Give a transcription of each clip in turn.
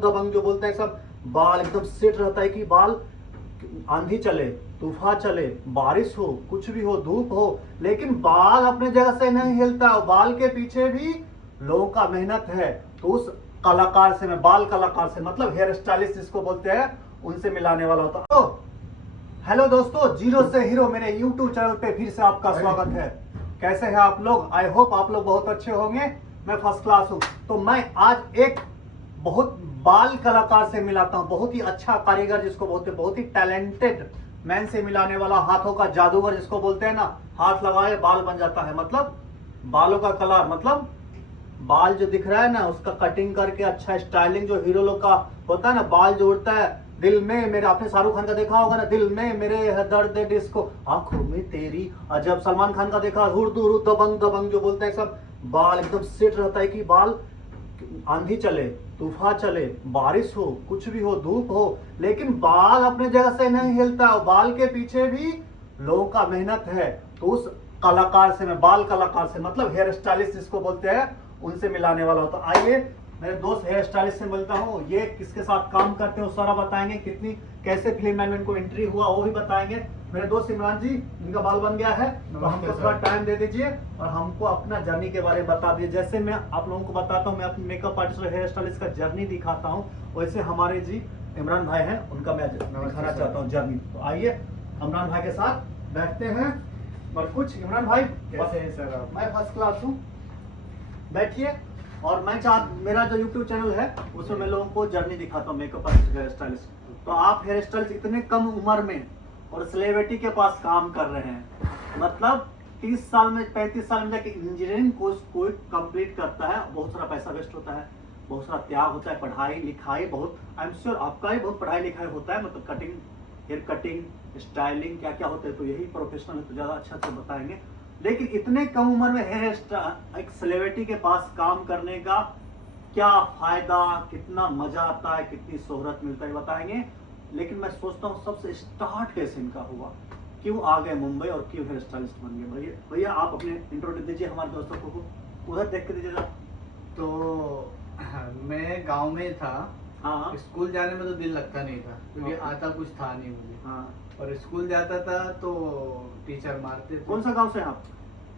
दबंग जो बोलते हैं सब, बाल एकदम सेट रहता है कि बाल आंधी चले, तूफान चले, बारिश हो, कुछ भी हो, धूप हो, लेकिन बाल अपने जगह से नहीं हिलता। और बाल के पीछे भी लोगों का मेहनत है। तो उस कलाकार से, मैं बाल कलाकार से मतलब हेयर स्टाइलिस्ट जिसको बोलते हैं, उनसे मिलाने वाला होता। तो हेलो दोस्तों, जीरो से हीरो मेरे यूट्यूब चैनल पे फिर से आपका स्वागत है। कैसे हैं आप लोग? आई होप आप लोग बहुत अच्छे होंगे। मैं फर्स्ट क्लास हूँ। तो मैं आज एक बहुत बाल कलाकार से मिलाता हूँ, बहुत ही अच्छा कारीगर जिसको बोलते हैं, बहुत ही टैलेंटेड मैन से मिलाने वाला, हाथों का जादूगर जिसको बोलते हैं ना, हाथ लगाए बाल बन जाता है। मतलब बालों का कलर, मतलब बाल जो दिख रहा है ना उसका कटिंग करके अच्छा स्टाइलिंग, जो हीरो लोग का होता है ना, बाल जो उड़ता है, दिल में मेरे, आपने शाहरुख खान का देखा होगा ना, दिल में मेरे है दर्द डिस्को, आंखों में तेरी अजब। सलमान खान का देखा, हुर्दू दबंग दबंग जो बोलते हैं सब, बाल एकदम सेट रहता है कि बाल आंधी चले, तूफान चले, बारिश हो, कुछ भी हो, धूप हो, लेकिन बाल अपने जगह से नहीं हिलता। और बाल के पीछे भी लोगों का मेहनत है। तो उस कलाकार से, मैं बाल कलाकार से मतलब हेयर स्टाइलिस्ट जिसको बोलते हैं, उनसे मिलाने वाला होता। आइए मेरे दोस्त हेयर स्टाइलिस्ट से मिलता हूँ। ये किसके साथ काम करते हैं वो सारा बताएंगे, कितनी कैसे फिल्म में इनको एंट्री हुआ वो भी बताएंगे। मेरे दोस्त इमरान जी, इनका बाल बन गया है, तो हमको थोड़ा टाइम दे दीजिए और हमको अपना जर्नी के बारे में बता दीजिए। जैसे मैं आप लोगों को बताता हूँ, मैं अपने मेकअप आर्टिस्ट और हेयर स्टाइलिस्ट का जर्नी दिखाता हूँ, वैसे हमारे जी इमरान भाई हैं, उनका मैं दिखाना चाहता हूँ जर्नी। तो आइए इमरान भाई के साथ बैठते हैं और कुछ। इमरान भाई कैसे हैं सर आप? मैं फर्स्ट क्लास हूँ, बैठिए। और मैं मेरा जो यूट्यूब चैनल है उसमें मैं लोगों को जर्नी दिखाता हूँ, मेकअप आर्टिस्ट, हेयर स्टाइलिस्ट। तो आप हेयर स्टाइलिस्ट इतने कम उम्र में और सेलिब्रिटी के पास काम कर रहे हैं, मतलब 30 साल में 35 साल में जाके इंजीनियरिंग कोर्स कोई कंप्लीट करता है, बहुत सारा पैसा वेस्ट होता है, बहुत सारा त्याग होता है, पढ़ाई लिखाई बहुत, आई एम श्योर आपका ही बहुत पढ़ाई लिखाई होता है, मतलब कटिंग, हेयर कटिंग, स्टाइलिंग क्या क्या होता है। तो यही प्रोफेशनल है तो ज़्यादा अच्छा से बताएंगे। लेकिन इतने कम उम्र में एक सेलिब्रिटी के पास काम करने का क्या फायदा, कितना मजा आता है, कितनी शोहरत मिलता है, बताएंगे। लेकिन मैं सोचता हूँ सबसे स्टार्ट कैसे इनका हुआ, क्यों आ गए मुंबई और क्यों हेयर स्टाइलिस्ट बन गए। भैया भैया आप अपने इंट्रोड्यूस दीजिए हमारे दोस्तों को, उधर देख के दीजिएगा। तो मैं गांव में था। हाँ स्कूल जाने में तो दिल लगता नहीं था क्योंकि ओके। आता कुछ था नहीं मुझे। हाँ, और स्कूल जाता था तो टीचर मारते थे। कौन सा गांव से हैं आप?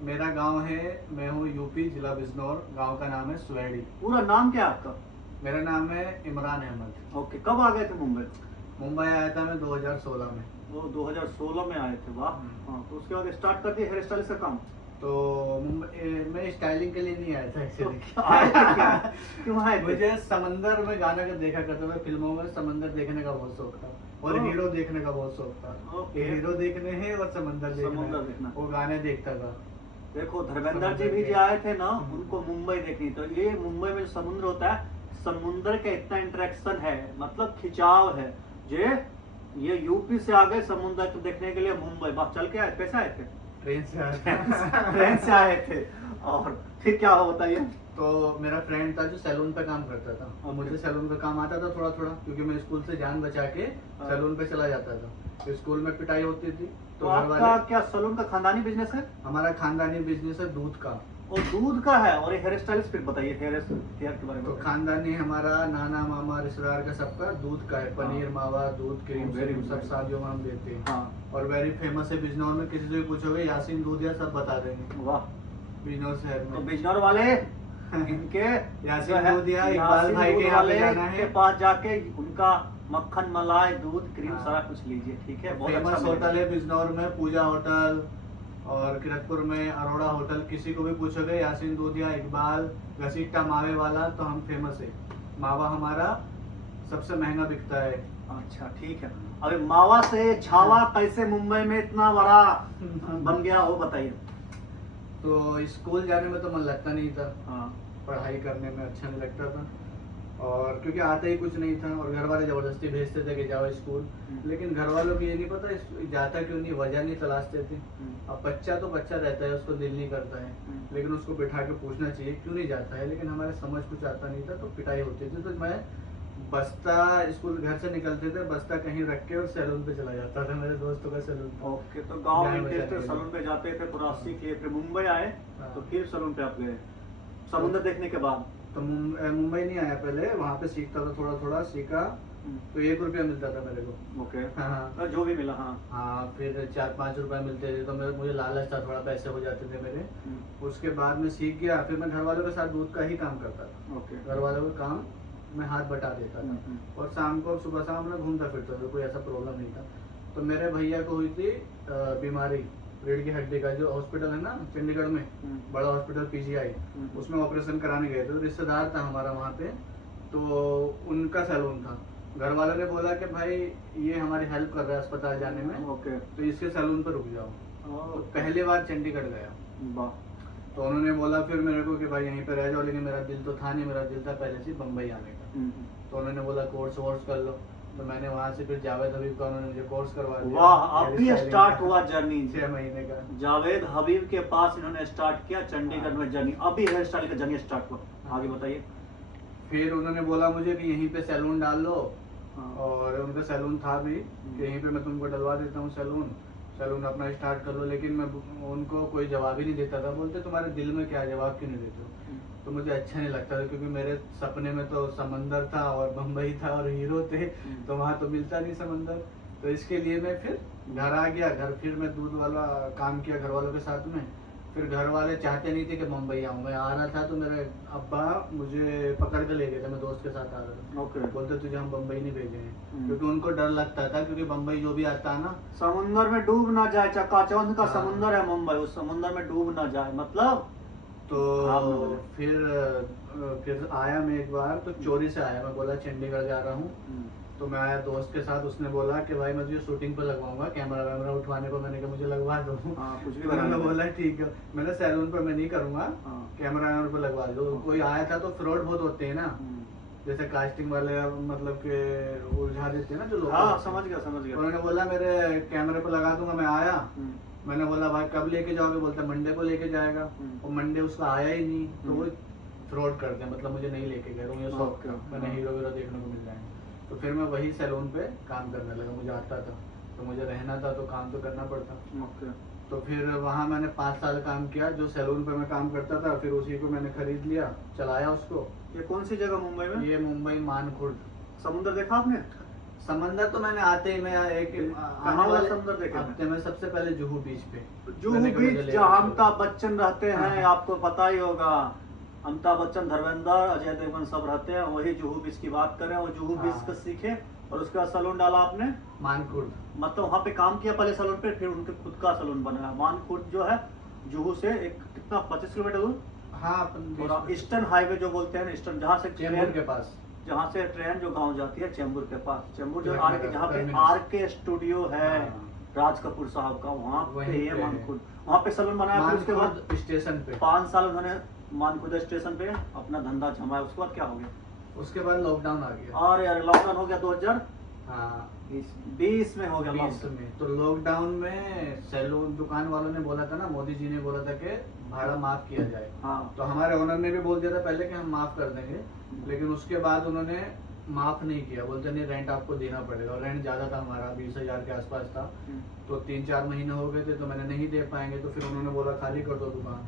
मेरा गांव है, मैं हूँ यूपी, जिला बिजनौर। गांव का नाम है सुवेड़ी। पूरा नाम क्या है आपका? मेरा नाम है इमरान अहमद। ओके, कब आ गए थे मुंबई? मुंबई आया था मैं 2016 में। वो 2016 में आए थे, वाह। हाँ, तो उसके बाद स्टार्ट कर दिया हेयर स्टाइलिस्ट का काम। तो मुंबई मैं स्टाइलिंग के लिए नहीं आया था तो एक्चुअली। क्यों आए थे? मुझे समंदर में गाना का देखा करता था, फिल्मों में समंदर देखने का बहुत शौक था और ओह। हीरो देखने का बहुत शौक था। ओके। हीरो देखने हैं और समंदर समंदर देखना देखना। वो गाने देखता था। देखो धर्मेंद्र जी भी जो आए थे ना, उनको मुंबई देखनी। तो ये मुंबई में जो समुद्र होता है, समुद्र का इतना इंटरेक्शन है, मतलब खिंचाव है, ये यूपी से आ गए समुद्र को देखने के लिए मुंबई। बात चल के आए, कैसे आए थे? ट्रेन से आया था। ट्रेन से आए थे। और फिर क्या हुआ बताइए? तो मेरा फ्रेंड था जो सैलून पे काम करता था और Okay. मुझे सैलून पे काम आता था थोड़ा थोड़ा, क्योंकि मैं स्कूल से जान बचा के हाँ। सैलून पे चला जाता था। तो स्कूल में पिटाई होती थी तो तो घर आपका वाले, क्या सलून का खानदानी बिजनेस है? हमारा खानदानी बिजनेस है दूध का। और दूध का है। और हेयर स्टाइलिस्ट फिर बताइए, हेयर के बारे में तो बताइए। खानदानी हमारा नाना मामा रिश्तेदार का सबका दूध का है। पनीर, मावा, दूध, क्रीम, Very सब good. शादियों में हम देते हैं। हाँ, और वेरी फेमस है बिजनौर में। किसी से भी पूछोगे यासीन दूधिया सब बता देंगे वाह। बिजनौर शहर तो में। बिजनौर वाले इनके यासीन जो है, दूधिया, इकबाल यासीन भाई के दूध यहाँ पे वाले जाना है। के पास जाके उनका मक्खन, मलाई, दूध, क्रीम हाँ। सारा कुछ लीजिए, ठीक है? बहुत फेमस अच्छा होटल मिलेगा। है बिजनौर में, पूजा होटल। और किरतपुर में अरोड़ा होटल। किसी को भी पूछोगे यासीन दूधिया, इकबाल, घसीटा मावे वाला, तो हम फेमस है। मावा हमारा सबसे महंगा बिकता है। अच्छा ठीक है। अभी मावा से छावा कैसे मुंबई में इतना बड़ा बन गया वो बताइए। तो स्कूल जाने में तो मन लगता नहीं था, हाँ, पढ़ाई करने में अच्छा नहीं लगता था, और क्योंकि आता ही कुछ नहीं था और घर वाले जबरदस्ती भेजते थे कि जाओ स्कूल। लेकिन घर वालों को ये नहीं पता जाता क्यों नहीं, वजह नहीं तलाशते थे। अब बच्चा तो बच्चा रहता है, उसको दिल नहीं करता है, लेकिन उसको बिठा के पूछना चाहिए क्यों नहीं जाता है। लेकिन हमारे समझ कुछ आता नहीं था तो पिटाई होती थी। तो मैं बस्ता, स्कूल घर से निकलते थे, बस्ता कहीं रख के और सैलून पे चला जाता था, मेरे दोस्तों का सैलून था। ओके। तो गांव में जान थे, बचाने के सलून लिए। पे जाते थे, पूरा सीख लिए, फिर मुंबई आए हाँ। तो फिर सलून पे आप गए समुद्र देखने के बाद। तो मुंबई नहीं आया पहले, वहाँ पे सीखता था, थोड़ा थोड़ा सीखा, तो 1 रुपया मिलता था मेरे को। ओके। हाँ जो भी मिला, हाँ। हाँ, फिर 4-5 रुपए मिलते थे, तो मुझे लालच था, थोड़ा पैसे हो जाते थे मेरे। उसके बाद में सीख गया, फिर मैं घर वालों के साथ दूध का ही काम करता था। ओके। घर वालों का काम मैं हाथ बटा देता था, और शाम को सुबह शाम मैं घूमता फिरता था, कोई ऐसा प्रॉब्लम नहीं था। तो मेरे भैया को हुई थी बीमारी, रीढ़ की हड्डी का, जो हॉस्पिटल है ना चंडीगढ़ में, बड़ा हॉस्पिटल पीजीआई, उसमें ऑपरेशन कराने गए थे, तो रिश्तेदार था हमारा वहाँ पे, तो उनका सैलून था। घर वालों ने बोला कि भाई ये हमारी हेल्प कर रहा है अस्पताल जाने में, ओके। तो इसके सैलून पर रुक जाओ। तो पहली बार चंडीगढ़ गया, वाह। तो उन्होंने बोला फिर मेरे को कि भाई यहीं पे रह जाओ, लेकिन मेरा दिल तो था नहीं, मेरा दिल था पहले से बम्बई आने का। तो उन्होंने बोला कोर्स वोर्स कर लो, तो मैंने वहाँ से फिर जावेद हबीब का उन्होंने मुझे कोर्स करवा दिया। वाह, अब भी स्टार्ट हुआ जर्नी 6 महीने का। जावेद हबीब के पास इन्होंने स्टार्ट किया चंडीगढ़ में जर्नी, अभी हेयर स्टाइल का जर्नी स्टार्ट हुआ। आगे बताइए। फिर उन्होंने बोला मुझे कि यहीं पे सैलून डाल लो, हाँ। और उनका सैलून था भी कि यहीं पे मैं तुमको डलवा देता हूँ सैलून अपना स्टार्ट कर लो। लेकिन मैं उनको कोई जवाब ही नहीं देता था, बोलते तुम्हारे दिल में क्या है, जवाब क्यों नहीं देते हो? तो मुझे अच्छा नहीं लगता था, क्योंकि मेरे सपने में तो समंदर था और बम्बई था और हीरो थे, तो वहाँ तो मिलता नहीं समंदर। तो इसके लिए मैं फिर घर आ गया। घर फिर मैं दूध वाला काम किया घर वालों के साथ में। फिर घर वाले चाहते नहीं थे कि मुंबई आऊँ, मैं आ रहा था तो मेरे अब्बा मुझे पकड़ के ले गए थे, मैं दोस्त के साथ आ रहा था। ओके। बोलते तुझे हम बम्बई नहीं भेजेंगे, क्योंकि उनको डर लगता था, क्योंकि बम्बई जो भी आता है ना, समुंदर में डूब ना जाए, चकाचौंध का हाँ। समुंदर है मुंबई, उस समुंदर में डूब ना जाए, मतलब तो फिर आया मैं एक बार, तो चोरी से आया, मैं बोला चंडीगढ़ जा रहा हूँ। तो मैं आया दोस्त के साथ, उसने बोला कि भाई मैं तुझे शूटिंग पे लगवाऊंगा, कैमरा वैमरा उठवाने को। मैंने कहा मुझे लगवा दो। कुछ भी उन्होंने बोला ठीक है, मैंने सैलून पर मैं नहीं करूँगा, हाँ। कैमरा वैमरा पे लगवा दो। कोई आया था तो फ्रॉड बहुत होते हैं ना, जैसे कास्टिंग वाले मतलब के उलझा देते हैं ना जो लोग। हाँ, समझ गया समझ गया। उन्होंने बोला मेरे कैमरे पे लगा दूंगा। मैं आया, मैंने बोला भाई कब लेके जाओगे? बोलता मंडे को लेके जाएगा। और मंडे उसका आया ही नहीं, तो वो फ्रॉड करते हैं, मतलब मुझे नहीं लेके गए, मुझे शौक था, मैंने हीरो वीरो देखने को मिल जाएंगे। तो फिर मैं वही सैलून पे काम करने लगा, मुझे आता था, तो मुझे रहना था, तो काम तो करना पड़ता। तो फिर वहाँ मैंने 5 साल काम किया, जो सैलून पे मैं काम करता था, फिर उसी को मैंने खरीद लिया, चलाया उसको। ये कौन सी जगह मुंबई में? ये मुंबई मानखुर्द। समुंदर देखा आपने? समंदर तो मैंने आते ही मैं कहाँ वाला समुंदर देखा? हफ्ते में सबसे पहले जुहू बीच पे। जुहू बीच जहाँ अमिताभ बच्चन रहते हैं, आपको पता ही होगा। अमिताभ बच्चन, धर्मेंद्र, अजय देवगन सब रहते हैं, वही जुहू बीच की बात करें। वो जुहू बीच पे सीखे, और उसके बाद सैलून डाला आपने मानखुर्द। मतलब वहाँ पे काम किया पहले सैलून पे, फिर उनके खुद का सैलून बनाया। मानखुर्द जो है जुहू से एक कितना 25 किलोमीटर दूर, हाँ, ईस्टर्न हाईवे जो बोलते हैं, ईस्टर्न, जहाँ से चेंबूर के पास, जहाँ से ट्रेन जो गांव जाती है चेंबूर के पास, चेंबूर जो आर के, जहाँ पे टर्मिनस। आर के स्टूडियो है राज कपूर साहब का, वहाँ पे ये मानखुर्द, वहाँ पे सैलून बनाया। फिर उसके बाद स्टेशन पे 5 साल उन्होंने मानखुर्द स्टेशन पे अपना धंधा जमाया। उसके बाद क्या हो गया? उसके बाद लॉकडाउन आ गया। और यार लॉकडाउन हो गया 2020 में हो गया। 20 में तो लॉकडाउन में सैलून दुकान वालों ने बोला था ना, मोदी जी ने बोला था कि भाड़ा माफ किया जाए। हाँ। तो हमारे ओनर ने भी बोल दिया था पहले कि हम माफ कर देंगे, लेकिन उसके बाद उन्होंने माफ नहीं किया, बोलते नहीं रेंट आपको देना पड़ेगा। और रेंट ज्यादा था हमारा, 20,000 के आसपास था। तो 3-4 महीने हो गए थे, तो मैंने नहीं दे पाएंगे, तो फिर उन्होंने बोला खाली कर दो दुकान।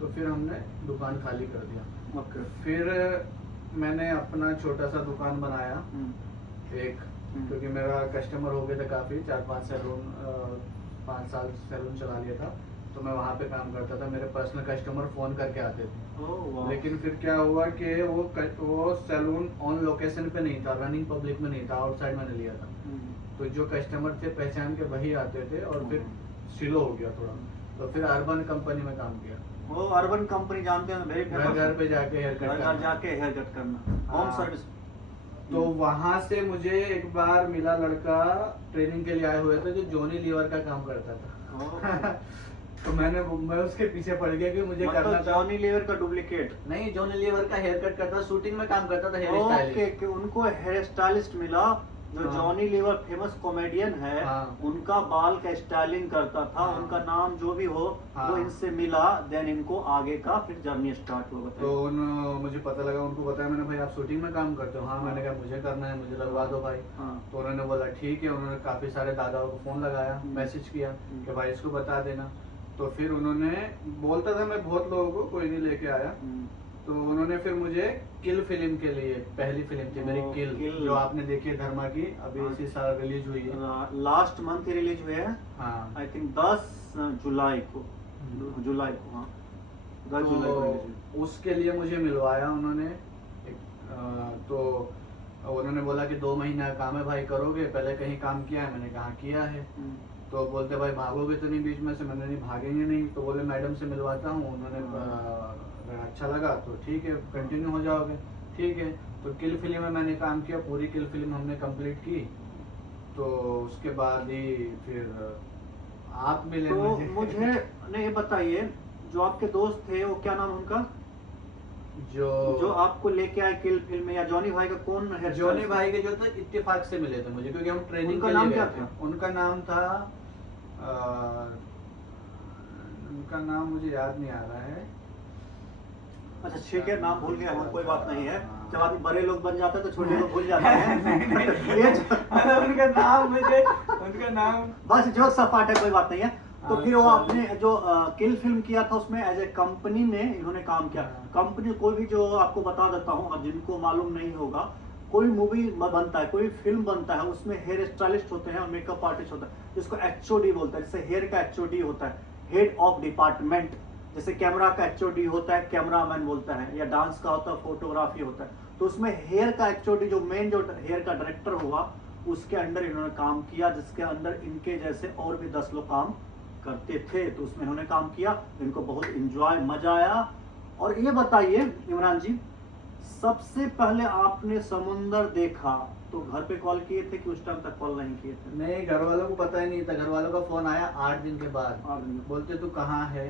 तो फिर हमने दुकान खाली कर दिया। ओके। फिर मैंने अपना छोटा सा दुकान बनाया एक, क्योंकि मेरा कस्टमर हो गए थे काफी, 4-5 सैलून, 5 साल सैलून चला लिया था, तो मैं वहाँ पे काम करता था। मेरे पर्सनल कस्टमर फोन करके आते थे। लेकिन फिर क्या हुआ कि वो सैलून ऑन लोकेशन पे नहीं था, रनिंग पब्लिक में नहीं था, आउटसाइड मैंने लिया था। तो जो कस्टमर थे पहचान के वही आते थे, और फिर स्लो हो गया थोड़ा। तो फिर अर्बन कंपनी में काम किया। वो अर्बन कंपनी जानते हैं, वेरी फेमस। घर पे जाके हेयर कट करना, होम सर्विस। तो वहां से मुझे एक बार मिला लड़का, ट्रेनिंग के लिए आए हुए थे, जो जॉनी लीवर का काम करता था। तो मैं उसके पीछे पड़ गया कि मुझे करना था। जॉनी लीवर का डुप्लीकेट नहीं, जॉनी लीवर का हेयर कट करता, शूटिंग में काम करता था, हेयर स्टाइलिस्ट। उनको हेयर स्टाइलिस्ट मिला, जो जॉनी लीवर फेमस कॉमेडियन है, उनका बाल का स्टाइलिंग करता था। उनका नाम जो भी हो, वो इनसे मिला, देन इनको आगे का फिर जर्नी स्टार्ट हुआ। तो मुझे पता लगा, उनको बताया मैंने, भाई आप शूटिंग में काम करते हो? हाँ। मैंने कहा मुझे करना है, मुझे लगवा दो भाई। तो उन्होंने बोला ठीक है। उन्होंने काफी सारे दादाओं को फोन लगाया, मैसेज किया कि भाई इसको बता देना। तो फिर उन्होंने, बोलता था मैं बहुत लोगों को, कोई नहीं लेके आया। तो उन्होंने फिर मुझे किल फिल्म के लिए, पहली फिल्म थी मेरी ओ, किल, किल। जो आपने देखी है धर्मा की, अभी हाँ। इसी साल रिलीज हुई है। लास्ट मंथ रिलीज हुए हैं, हाँ। आई थिंक 10 जुलाई को, जुलाई को, हाँ 10 जुलाई को release हुई। तो उसके लिए मुझे मिलवाया उन्होंने तो उन्होंने बोला कि 2 महीना काम है भाई, करोगे? पहले कहीं काम किया है? मैंने कहा किया है। तो बोलते भाई भागोगे तो नहीं बीच में से? मैंने नहीं, भागेंगे नहीं। तो बोले मैडम से मिलवाता हूँ। उन्होंने अगर अच्छा लगा तो ठीक है, कंटिन्यू हो जाओगे। ठीक है, तो किल फिल्म में मैंने काम किया, पूरी किल फिल्म हमने कंप्लीट की। तो उसके बाद ही फिर आप मिले तो मुझे। मुझे नहीं, ये बताइए, जो आपके दोस्त थे वो क्या नाम उनका, जो आपको लेके आए किल फिल्म में, या जॉनी भाई का कौन है? जॉनी भाई के जो थे इत्तेफाक से मिले थे मुझे, क्योंकि हम ट्रेनिंग उनका के नाम लिए क्या गए थे। था? उनका नाम था उनका नाम मुझे याद नहीं आ रहा है। अच्छा ठीक है, नाम भूल गया हूँ, कोई बात नहीं है। हाँ। जब आदमी बड़े लोग बन जाते हैं तो छोटे लोग भूल जाते हैं। ये उनका नाम मुझे, उनका नाम बस जोक सपाट है, कोई बात नहीं है। तो हाँ, फिर वो चलो। आपने जो किल फिल्म किया था उसमें एज ए कंपनी में इन्होंने काम किया। हाँ। कंपनी कोई भी, जो आपको बता देता हूँ और जिनको मालूम नहीं होगा, कोई मूवी बनता है, कोई फिल्म बनता है, उसमें हेयर स्टाइलिस्ट होते हैं और मेकअप आर्टिस्ट होता है, जिसको एचओडी बोलता है। जैसे हेयर का एचओडी होता है, हेड ऑफ डिपार्टमेंट। जैसे कैमरा का एचओडी होता है, कैमरामैन बोलता है, या डांस का होता है, फोटोग्राफी होता है। तो उसमें हेयर का एचओडी, जो मेन जो हेयर का डायरेक्टर हुआ, उसके अंडर इन्होंने काम किया, जिसके अंदर इनके जैसे और भी 10 लोग काम करते थे। तो उसमें इन्होंने काम किया, इनको बहुत इंजॉय, मजा आया। और ये बताइए इमरान जी, सबसे पहले आपने समुंदर देखा तो घर पे कॉल किए थे कि उस टाइम तक कॉल नहीं किए थे? नहीं, घर वालों को पता ही नहीं था। घर वालों का फोन आया 8 दिन के बाद। 8 दिन। बोलते तू कहाँ है?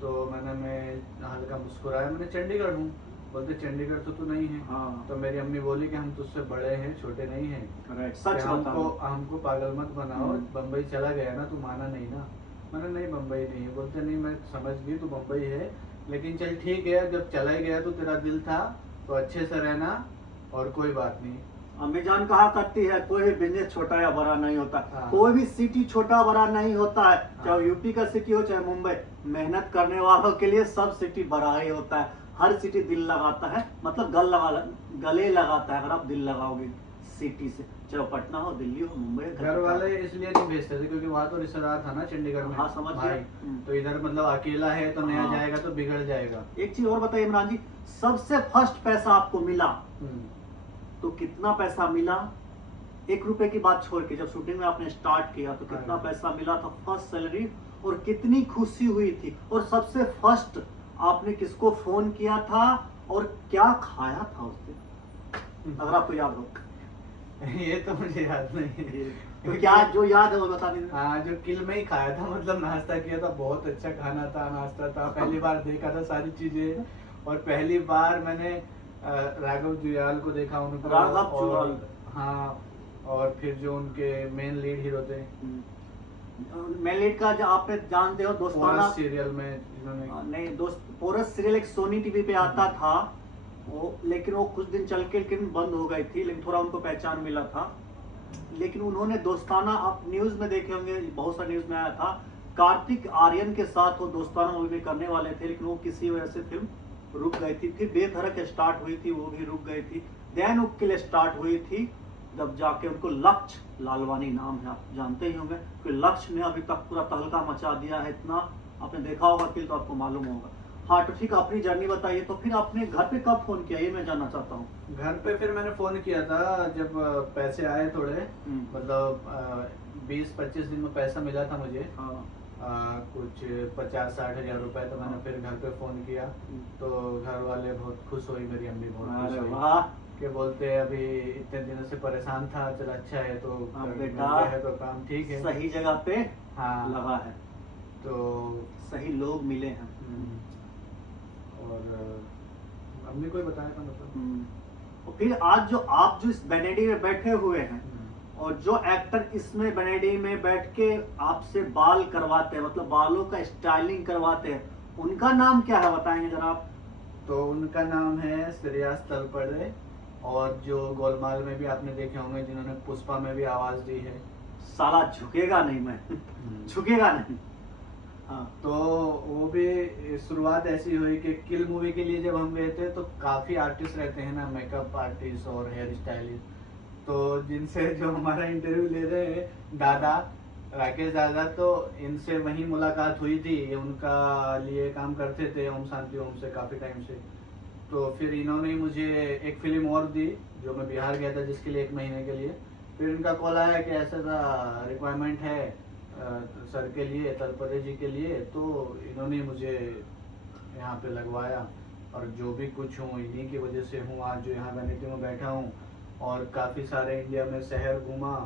तो मैं हल्का मुस्कुराया, मैंने चंडीगढ़ हूँ। बोलते चंडीगढ़ तो तू नहीं है। हाँ। तो मेरी अम्मी बोली कि हम तुझसे बड़े हैं, छोटे नहीं हैं। राइट, कि सच हमको बताओ। हमको पागल मत बनाओ। बम्बई चला गया ना, तू माना नहीं ना? मैंने नहीं, बम्बई नहीं है। बोलते नहीं, मैं समझ गई तू बम्बई है, लेकिन चल ठीक है, जब चला ही गया तो तेरा दिल था तो अच्छे से रहना, और कोई बात नहीं। अम्मी जान कहा करती है, कोई भी बिजनेस छोटा या बड़ा नहीं होता। हाँ। कोई भी सिटी छोटा बड़ा नहीं होता है, चाहे हाँ। यूपी का सिटी हो चाहे मुंबई। मेहनत करने वालों के लिए सब सिटी बड़ा ही होता है। हर सिटी दिल लगाता है, मतलब गले लगाता है अगर आप दिल लगाओगे सिटी से, चाहे पटना हो, दिल्ली हो, मुंबई हो। घर वाले इसलिए नहीं भेजते थे क्योंकि वहाँ तो रिश्तेदार था ना चंडीगढ़ में। हाँ, समझ भाई। गया। तो इधर मतलब अकेला है तो नया हाँ। जाएगा तो बिगड़ जाएगा। एक चीज और बताइए इमरान जी, सबसे फर्स्ट पैसा आपको मिला हम्म। तो कितना पैसा मिला? 1 रुपए की बात छोड़ के, जब शूटिंग में आपने स्टार्ट किया तो कितना हाँ। पैसा मिला था फर्स्ट सैलरी, और कितनी खुशी हुई थी? और सबसे फर्स्ट आपने किसको फोन किया था और क्या खाया था उस दिन, अगर आपको याद हो? ये तो मुझे याद नहीं है। तो क्या जो याद है वो बता दीजिए। हाँ, जो किल में ही खाया था, मतलब नाश्ता किया था, बहुत अच्छा खाना था, नाश्ता था। पहली बार देखा था सारी चीजें, और पहली बार मैंने राघव जुयाल को देखा, उनको। राघव जुयाल। और हाँ, और फिर जो उनके मेन लीड हीरो थे मेलिट का, जो आपने जानते हो दोस्ताना सीरियल में जिन्होंने, नहीं दोस्त, पोरस सीरियल एक सोनी टीवी पे आता था वो, लेकिन वो कुछ दिन चल के लेकिन बंद हो गई थी, लेकिन थोड़ा उनको पहचान मिला था। लेकिन उन्होंने दोस्ताना, आप न्यूज में देखे होंगे, बहुत सारे न्यूज में आया था, कार्तिक आर्यन के साथ वो दोस्ताना मूवी करने वाले थे, लेकिन वो किसी वजह से फिल्म रुक गई थी। फिर बेधड़क स्टार्ट हुई थी, वो भी रुक गई थी। देन उकिल स्टार्ट हुई थी, जब जाके उनको लक्ष्य लालवानी नाम है, आप जानते ही होंगे कि लक्ष्य ने अभी तक पूरा तहलका मचा दिया है। इतना आपने देखा होगा किल तो आपको मालूम होगा। हाँ, तो ठीक, अपनी जर्नी बताइए। तो फिर आपने घर पे कब फोन किया, ये मैं जानना चाहता हूँ। घर पे फिर मैंने फोन किया था जब पैसे आए थोड़े, मतलब 20-25 दिन में पैसा मिला था मुझे। हाँ। कुछ 50-60 हजार रुपए। तो मैंने फिर घर पे फोन किया, तो घर वाले बहुत खुश हुई, मेरी अम्मी बहुत खुश अरे हुई वाह। कि बोलते अभी इतने दिनों से परेशान था, चल अच्छा है तो हाँ, मिल बेटा, गया है तो काम ठीक है। सही जगह पे हाँ, लगा है, तो सही लोग मिले हैं। और अम्मी को ही बताया था मतलब। और फिर आज जो आप जो इस बेनेडी में बैठे हुए हैं, और जो एक्टर इसमें बेनेडी में बैठ के आपसे बाल करवाते हैं, मतलब बालों का स्टाइलिंग करवाते हैं, उनका नाम क्या है बताएंगे जरा आप? तो उनका नाम है श्रेयस तलपड़े, और जो गोलमाल में भी आपने देखे होंगे, जिन्होंने पुष्पा में भी आवाज दी है। साला झुकेगा नहीं मैं, झुकेगा नहीं। हाँ। तो वो भी शुरुआत ऐसी हुई कि किल मूवी के लिए जब हम गए थे तो काफ़ी आर्टिस्ट रहते हैं ना, मेकअप आर्टिस्ट और हेयर स्टाइलिस्ट, तो जिनसे जो हमारा इंटरव्यू ले रहे हैं दादा, राकेश दादा, तो इनसे वहीं मुलाकात हुई थी। ये उनका लिए काम करते थे ओम शांति ओम से काफ़ी टाइम से। तो फिर इन्होंने मुझे एक फिल्म और दी जो मैं बिहार गया था जिसके लिए 1 महीने के लिए। फिर इनका कॉल आया कि ऐसा सा रिक्वायरमेंट है सर के लिए, तलपरे जी के लिए, तो इन्होंने मुझे यहाँ पे लगवाया। और जो भी कुछ हूँ इन्हीं की वजह से हूँ आज, जो यहाँ वैनिटी में बैठा हूँ। और काफ़ी सारे इंडिया में शहर घूमा,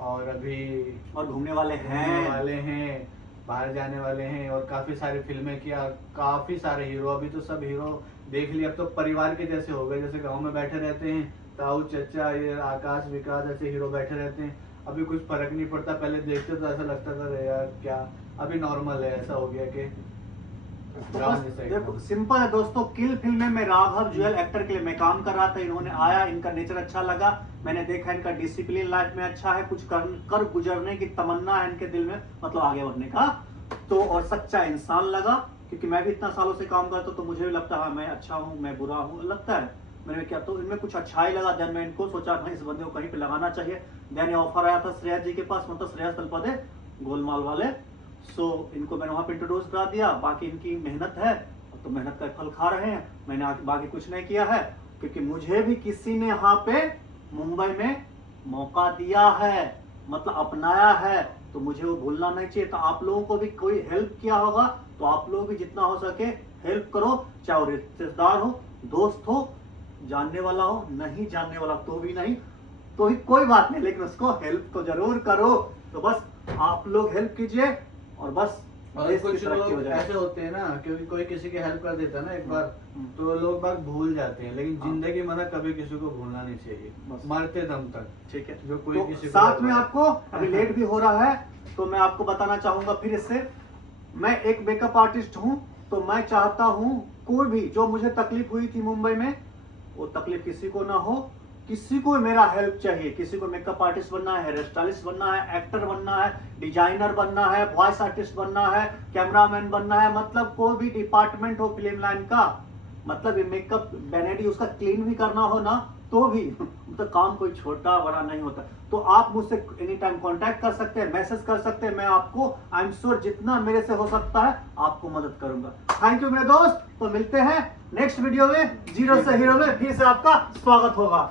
और अभी और घूमने वाले हैं, बाहर जाने वाले हैं, और काफ़ी सारी फिल्में किया, काफ़ी सारे हीरो, अभी तो सब हीरो देख लिए, अब तो परिवार के जैसे हो गए, जैसे गांव में बैठे रहते हैं ताऊ चाचा, ये आकाश विकास ऐसे हीरो बैठे रहते हैं। अभी कुछ फर्क नहीं पड़ता, पहले देखते तो ऐसा लगता था अरे यार क्या, अभी नॉर्मल है, ऐसा हो गया कि तो बस देखो सिंपल है दोस्तों। किल फिल्म में मैं राघव जुएल एक्टर के लिए मैं काम कर रहा था, इन्होंने आया, इनका नेचर अच्छा लगा, मैंने देखा इनका डिसिप्लिन लाइफ में अच्छा है, कुछ कर गुजरने की तमन्ना है इनके दिल में, मतलब आगे बढ़ने का, तो और सच्चा इंसान लगा, क्योंकि मैं भी इतना सालों से काम करता हूँ तो मुझे भी लगता है मैं अच्छा हूँ मैं बुरा हूँ, लगता है मैंने क्या, तो इनमें कुछ अच्छा ही लगा। देन मैं इनको सोचा भाई इस बंदे को कहीं पे लगाना चाहिए। देन ये ऑफर आया था श्रेयस जी के पास, मतलब श्रेयस तलपदे गोलमाल वाले, सो इनको मैंने वहाँ पे इंट्रोड्यूस करा दिया। बाकी इनकी मेहनत है तो मेहनत का फल खा रहे हैं, मैंने आगे बाकी कुछ नहीं किया है, क्योंकि मुझे भी किसी ने यहाँ पे मुंबई में मौका दिया है, मतलब अपनाया है, तो मुझे वो भूलना नहीं चाहिए। तो आप लोगों को भी कोई हेल्प किया होगा तो आप लोग भी जितना हो सके हेल्प करो, चाहे वो रिश्तेदार हो, दोस्त हो, जानने वाला हो, नहीं जानने वाला तो भी नहीं, तो ही कोई बात नहीं, लेकिन उसको हेल्प तो जरूर करो। तो बस आप लोग हेल्प कीजिए और बस और देश की कुछ तरक्की हो लोग जाए। ऐसे होते हैं ना, क्योंकि कोई किसी की हेल्प कर देता है ना एक बार, तो लोग बाग भूल जाते हैं, लेकिन हाँ। जिंदगी में ना कभी किसी को भूलना नहीं चाहिए, बस। मरते दम तक। ठीक है, जो कोई तो किसी को साथ में लगवाए। आपको अभी लेट भी हो रहा है तो मैं आपको बताना चाहूंगा फिर इससे, मैं एक मेकअप आर्टिस्ट हूं, तो मैं चाहता हूं कोई भी जो मुझे तकलीफ हुई थी मुंबई में, वो तकलीफ किसी को ना हो। किसी को मेरा हेल्प चाहिए, किसी को मेकअप आर्टिस्ट बनना है, हेयर स्टाइलिस्ट बनना है, एक्टर बनना है, डिजाइनर बनना है, वॉइस आर्टिस्ट बनना है, कैमरामैन बनना है, मतलब कोई भी डिपार्टमेंट हो फिल्म लाइन का, मतलब ये मेकअप वैनिटी उसका क्लीन भी करना हो ना, तो भी तो काम कोई छोटा बड़ा नहीं होता। तो आप मुझसे एनी टाइम कांटेक्ट कर सकते हैं, मैसेज कर सकते हैं, मैं आपको आई एम श्योर जितना मेरे से हो सकता है आपको मदद करूंगा। थैंक यू मेरे दोस्त, तो मिलते हैं नेक्स्ट वीडियो में, जीरो से हीरो में फिर से आपका स्वागत होगा।